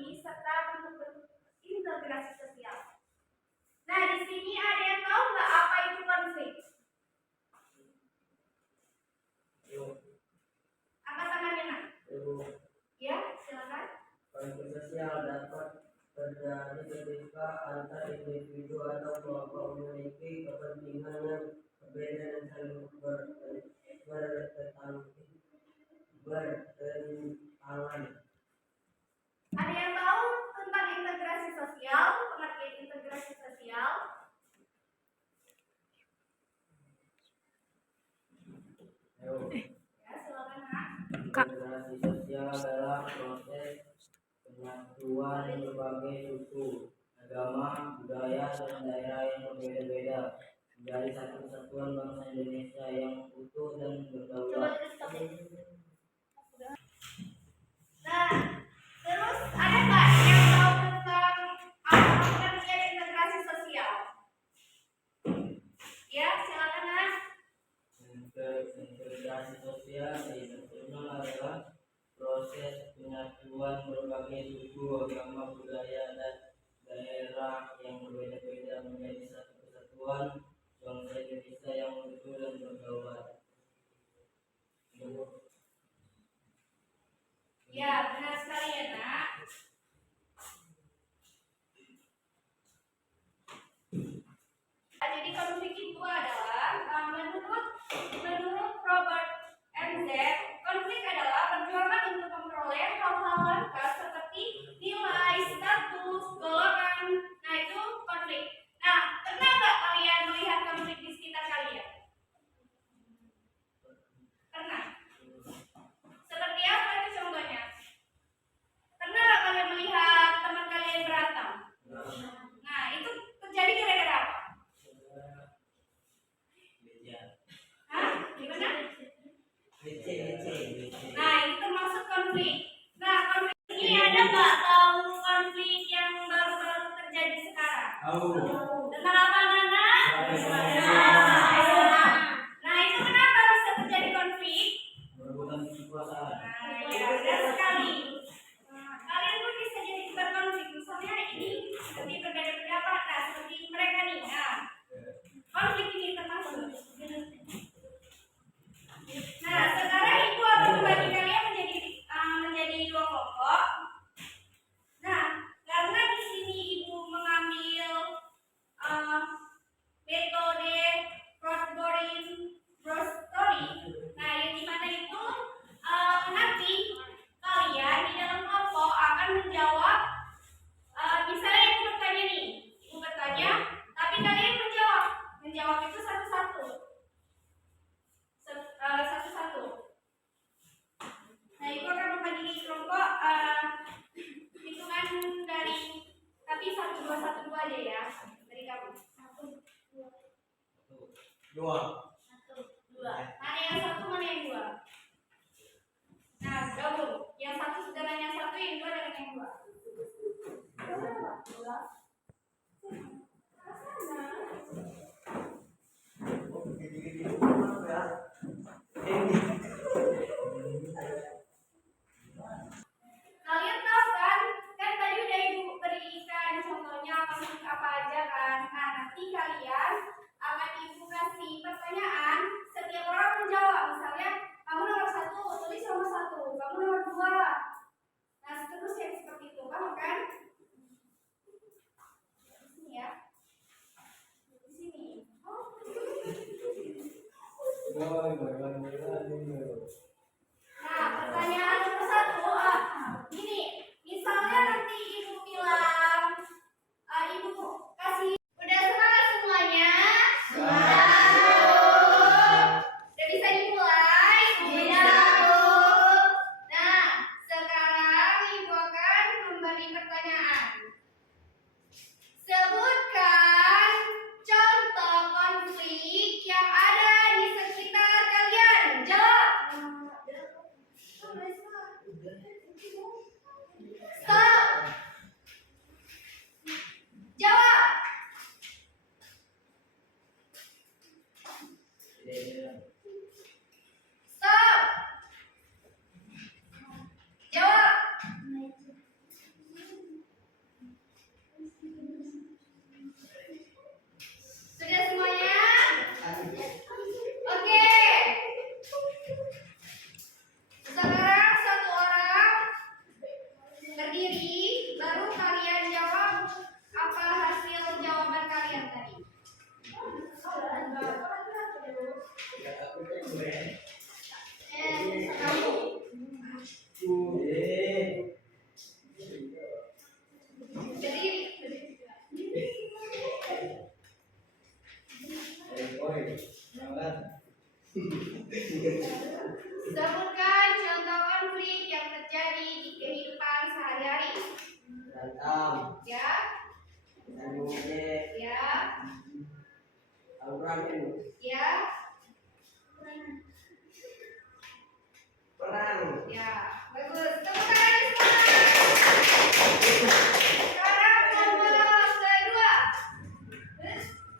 ekonomi serta bentuk-bentuk integrasi sosial. Nah, di sini ada yang tahu nggak apa itu konflik? Angkat tangannya, Nak. Ya, silakan. Konflik sosial dapat terjadi ketika antar individu atau kelompok memiliki kepentingan yang berbeda dan saling bertentangan. Ada yang tahu tentang integrasi sosial? Pengertian integrasi sosial? Ya, silakan, Nak. Integrasi sosial adalah proses penyatuan berbagai suku, agama, budaya, dan daerah yang berbeda-beda menjadi satu kesatuan bangsa Indonesia yang utuh dan berdaulat. Nah, terus ada nggak yang tahu tentang apa pengertian integrasi sosial? Ya, silakan, Nak. Integrasi sosial internasional adalah proses penyatuan berbagai suku, agama, budaya, dan daerah yang berbeda-beda menjadi satu kesatuan bangsa Indonesia yang utuh dan berdaulat. Ya, benar sekali ya, Nak. Jadi konflik itu adalah menurut Robert M. Z, konflik adalah perjuangan untuk memperoleh hal-hal langka seperti nilai, status, golongan. Nah, itu konflik. Nah, pernah nggak kalian melihat konflik di sekitar kalian? Pernah? Seperti apa itu contohnya? Pernah nggak kalian melihat teman kalian berantem? Nah, itu terjadi gara-gara apa? Hah? Gimana? Nah, itu termasuk konflik. Nah, konflik ini ada nggak tahu konflik yang baru-baru terjadi sekarang? Tentang apa, Nana? Nah, itu kenapa bisa terjadi konflik? Berebutan kekuasaan. Nah, ya, benar sekali. Nah, kalian pun bisa jadi berkonflik. Misalnya ini seperti berbeda pendapat, nah, seperti mereka nih. Nah, konflik ini termasuk. Nah, sekarang ibu akan membagi kalian menjadi dua kelompok. Nah, karena di sini ibu mengambil metode Broad-Story. Nah, yang dimana itu nanti kalian di dalam kelompok akan menjawab. Misalnya ibu bertanya nih, ibu bertanya, tapi kalian menjawab itu satu-satu. Satu-satu. Nah, ibu akan membagi kelompok hitungan dari, tapi 1, 2, 1, 2 aja ya dari kamu. 1, 2. 1, 2. Mana yang 1, mana yang 2? Nah, gabung. Yang 1 sudah nanya 1, yang 2 dengan yang 2. Kalian tahu kan tadi udah ibu berikan contohnya konflik apa aja kan. Nah, nanti kalian akan ibu kasih pertanyaan, setiap orang menjawab. Misalnya kamu nomor 1, tulis nomor 1, kamu nomor 2. Nah, seterusnya seperti itu, paham kan? Berantem, Ya. ngomongin, Ya. tawuran, Ya. perang. Ya. Bagus. Tepuk tangan semua. Sekarang kelompok kedua.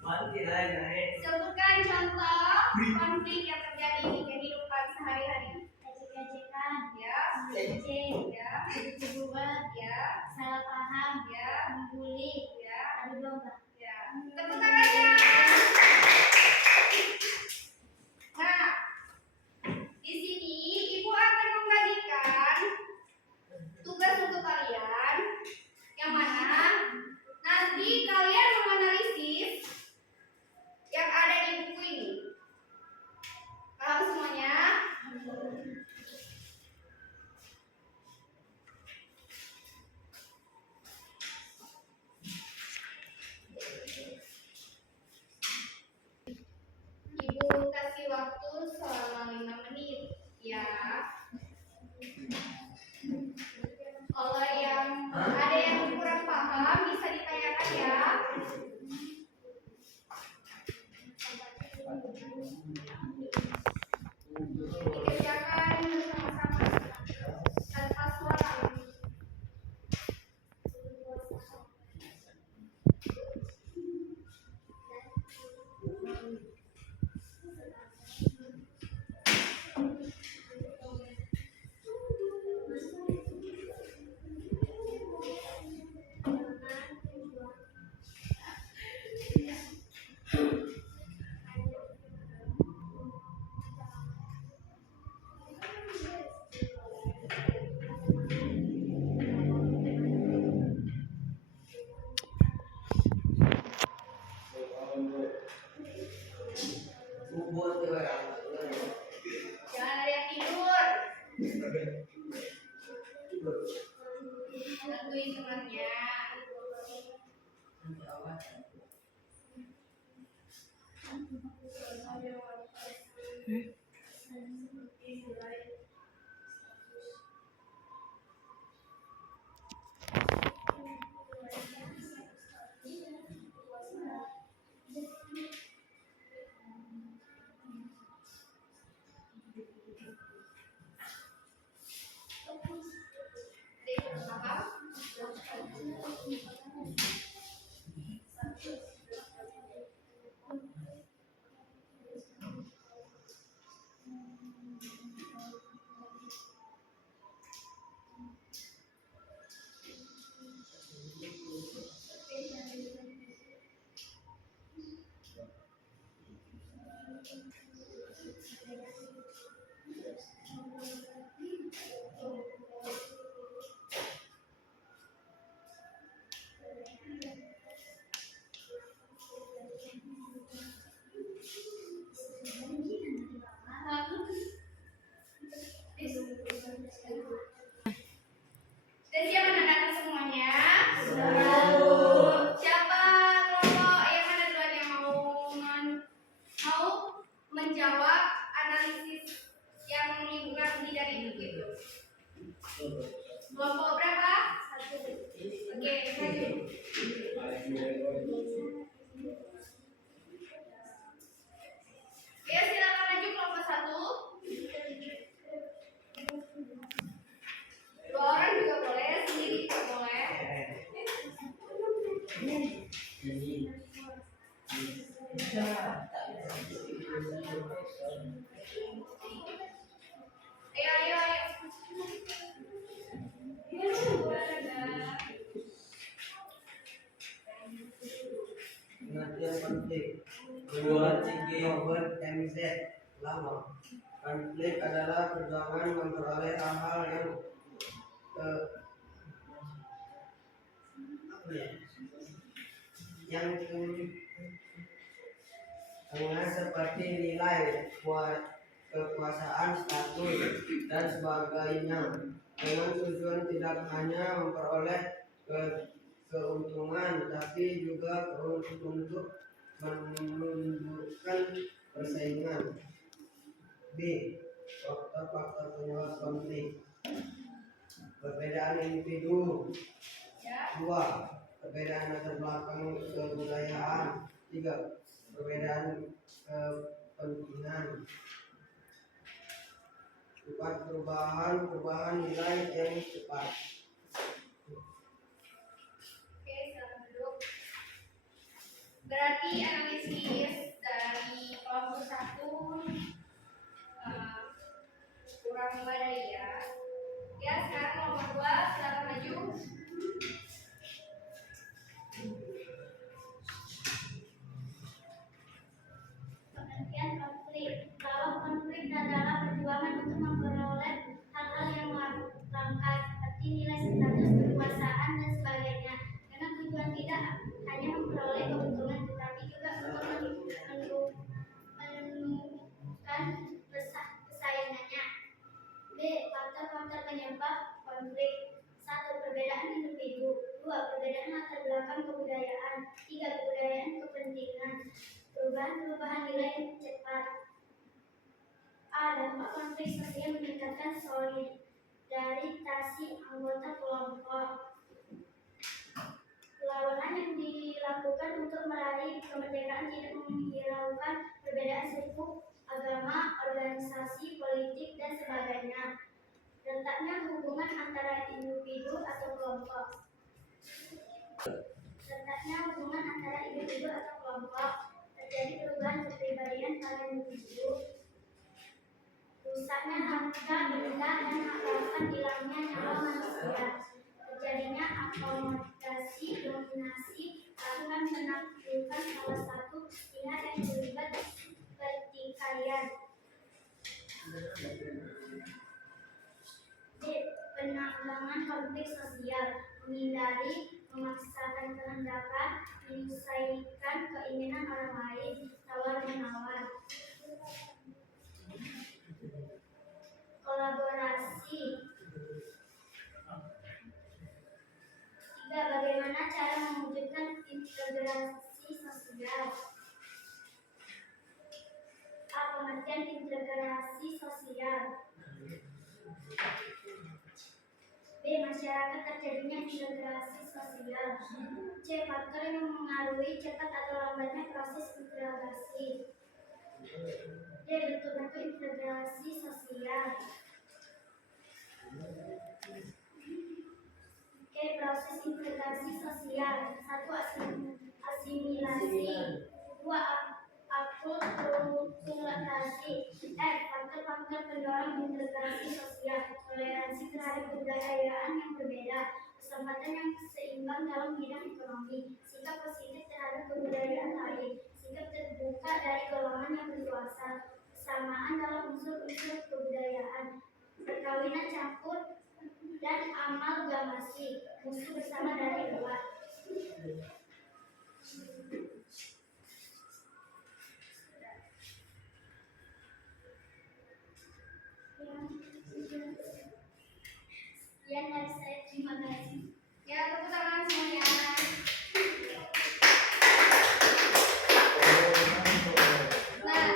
Mati naik. Sebutkan contoh konflik yang terjadi di kehidupan sehari-hari. Ejek-ejekan, Ya. ejek, Ya. ejek-ejekan, Ya. salah paham, Ya. membuli, Ya. adu domba. Ya. Tepuk tangannya. Nah, di sini Ibu akan membagikan tugas untuk kalian yang mana nanti kalian menganalisis yang ada di buku ini. Paham semuanya? Ibu kasih waktu selama 5 menit ya. Kalau yang ada yang kurang paham bisa ditanyakan ya. Dikerjakan bersama-sama tanpa suara. Bubur tuh ya. Jangan ada yang tidur. Bantuin temannya. Dan siapa anak-anak semuanya? Siapa kelompok yang mana duluan yang mau menjawab analisis yang ibu kasih dari buku itu? Kelompok berapa? Oke, maju. Ya, silakan maju kelompok 1. 2 orang juga boleh, sendiri juga boleh. Ayo, ayo, ayo. Pengertian konflik. Menurut Robert MZ Lama, konflik adalah perjuangan memperoleh hal-hal yang tengah seperti nilai kekuasaan, status, dan sebagainya, dengan tujuan tidak hanya memperoleh keuntungan, tapi juga untuk menunjukkan persaingan. B. Faktor-faktor penyebab konflik. Perbedaan individu, Ya. 2. Perbedaan latar belakang kebudayaan. 3. Perbedaan kepentingan. 4. Perubahan nilai yang cepat. Oke, silakan duduk. Berarti analisis dari kelompok 1 kurang memadai ya. Ya, sekarang kelompok 2 silakan maju. Pengertian konflik. Bahwa konflik adalah perjuangan untuk memperoleh hal-hal yang langka seperti nilai status, kekuasaan, dan sebagainya. Karena tujuan tidak hanya memperoleh keuntungan, tetapi juga untuk menemukan persaingannya. B. Faktor-faktor penyebab konflik. 1. Perbedaan individu. 2. Perbedaan latar belakang kebudayaan. 3. Kebudayaan kepentingan. Perubahan nilai cepat. A. Dampak konflik sosial meningkatkan solidaritasi anggota kelompok. Perlawanan yang dilakukan untuk meraih kemerdekaan tidak menghiraukan perbedaan suku, agama, organisasi, politik, dan sebagainya. Letaknya hubungan antara individu atau kelompok. Terjadi perubahan kepribadian pada individu. Rusaknya harga benda dan harapan hilangnya nyawa manusia. Terjadinya akomodasi dominasi akan menaklukkan salah satu pihak yang terlibat pertikaian. D. Penanggulangan konflik sosial. Menghindari, memaksakan kehendak, menyelesaikan keinginan orang lain, tawar-menawar. Kolaborasi. 3. Bagaimana cara mewujudkan integrasi sosial? A. Pengertian integrasi sosial. B. Masyarakat terjadinya integrasi sosial. C. Faktor yang mengaruhi cepat atau lambatnya proses integrasi. D. Bentuk-bentuk integrasi sosial. Oke, proses integrasi sosial. 1. Asimilasi. 2. Akulturasi. F. Faktor-faktor pendorong integrasi sosial. Toleransi terhadap kebudayaan yang berbeda. Kesempatan yang seimbang dalam bidang ekonomi. Sikap positif terhadap kebudayaan lain. Sikap terbuka dari golongan yang berkuasa. Kesamaan dalam unsur-unsur kebudayaan. Perkawinan campur dan amalgamasi. Musuh bersama dari luar. Sekian dari saya, terima kasih. Ya, tepuk tangan semuanya. Nah,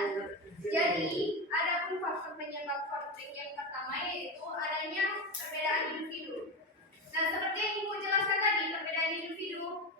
jadi adapun faktor penyebab konflik yang pertama yaitu adanya perbedaan individu. Nah, seperti yang Ibu jelaskan tadi, perbedaan individu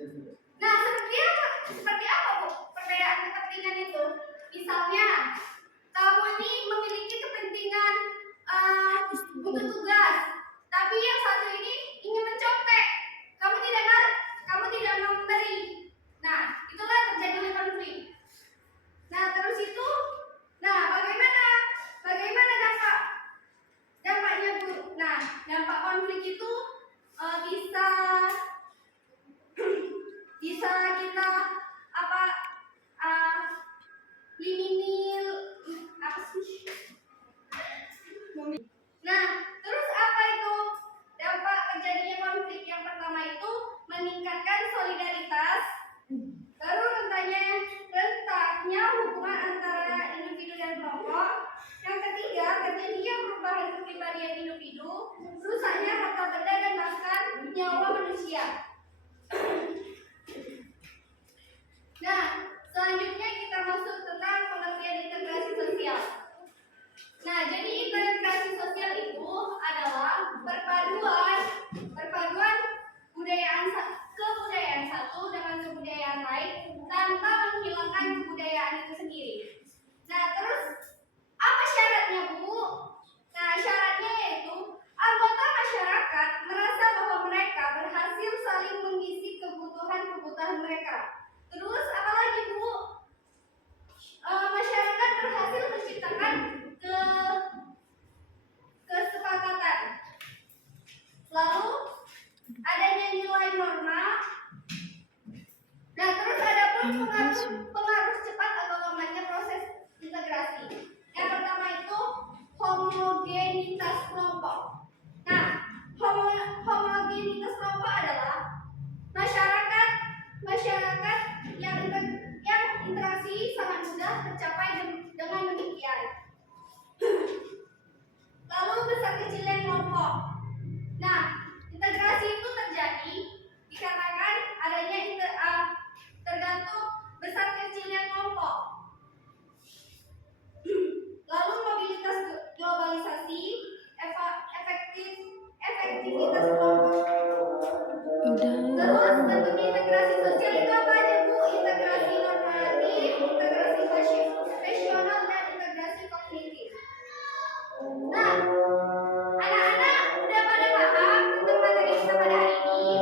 Nah, seperti apa Bu perbedaan kepentingan itu? Misalnya, kamu ini memiliki kepentingan untuk tugas, tapi yang satu ini ingin mencontek. Kamu tidak mau memberi. Nah, itulah terjadi konflik. Nah, terus itu, bagaimana dampaknya Bu? Nah, dampak konflik itu bisa bisa kita apa liminil apa sih? Nah, terus apa itu dampak terjadinya konflik? Yang pertama itu meningkatkan solidaritas, terus rentannya hubungan antara individu dan kelompok. Yang ketiga, terjadinya perubahan kepribadian individu, rusaknya harta benda dan bahkan nyawa manusia. Nah, selanjutnya kita masuk tentang pengertian integrasi sosial. Nah, jadi integrasi sosial itu adalah perpaduan kebudayaan satu dengan kebudayaan lain tanpa menghilangkan kebudayaan itu sendiri. Nah, terus apa syaratnya, Bu? Nah, syaratnya yaitu anggota masyarakat merasa bahwa mereka berhasil saling mengisi kebutuhan mereka. Terus apa lagi, Bu? Masyarakat berhasil menciptakan kesepakatan. Lalu adanya nilai norma. Nah, terus ada pun pengaruh cepat atau lambatnya proses integrasi. Yang pertama itu homogenitas kelompok. Nah, homogenitas kelompok adalah masyarakat yang interaksi sangat mudah tercapai dengan demikian. Lalu besar kecilnya kelompok. Nah, integrasi itu terjadi dikarenakan adanya tergantung besar kecilnya kelompok. Lalu mobilitas globalisasi, efektivitas kelompok. Terus bentuk integrasi sosial itu apa aja, Bu? Integrasi normatif, integrasi situasional, dan integrasi kognitif. Nah, anak-anak udah pada paham tentang materi kita pada hari ini?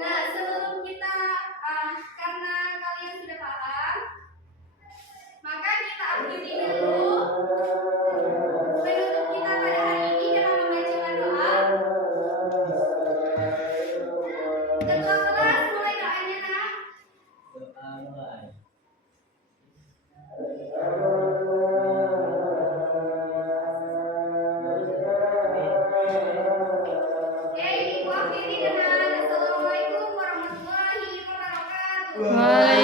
Nah, sebelum kita karena kalian sudah paham, maka kita akhiri dulu penutup kita pada hari ini dengan membacakan doa. Ketua kelas mulai doanya, Nak. Doa mulai. Oke, ibu akhiri dengan Assalamualaikum warahmatullahi wabarakatuh. Waalaikumsalam.